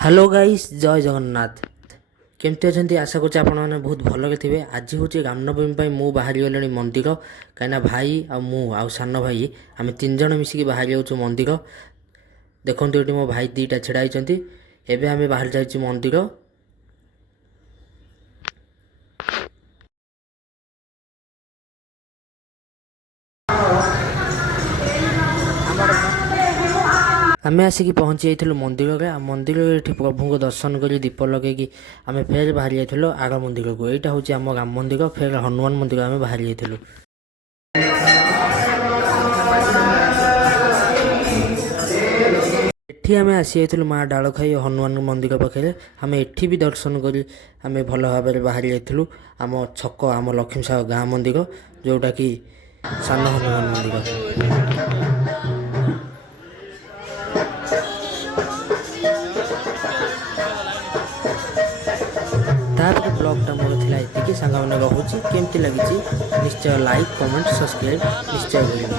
Hello guys जय जगन्नाथ केमती अच्छा आशा करुँच आपने बहुत भल थे। आज हूँ रामनवमी मु बाहरी गले मंदिर कहीं भाई आ सान भाई आम तीन जन मिसिक बाहरी जाऊँ मंदिर। देखो ये मो भाई दीटा छिड़ा होती एवं आम बाहर जा मंदिर। आम आसिक पहुँची जाइलु मंदिर में। मंदिर ये प्रभु को दर्शन कर दीप लगे आम फेर बाहरी जाइलु आग मंदिर को। यहाँ हूँ आम राम मंदिर फेर हनुमान मंदिर आम बाहरी जाइलु। एठी आम आसी जाइलु माँ डाल खाई हनुमान मंदिर पाखे। आम एठी भी दर्शन कर आम भल भाव बाहरी जाइलु आम छक आम लक्ष्मी साह गाँ मंदिर जोटा कि सान हनुमान मंदिर। तापर ब्लॉगटा मोर थिला एतिकी सांग मैंने रोचे केमती लगी निश्चय लाइक कमेंट सब्सक्राइब निश्चय करेंगे।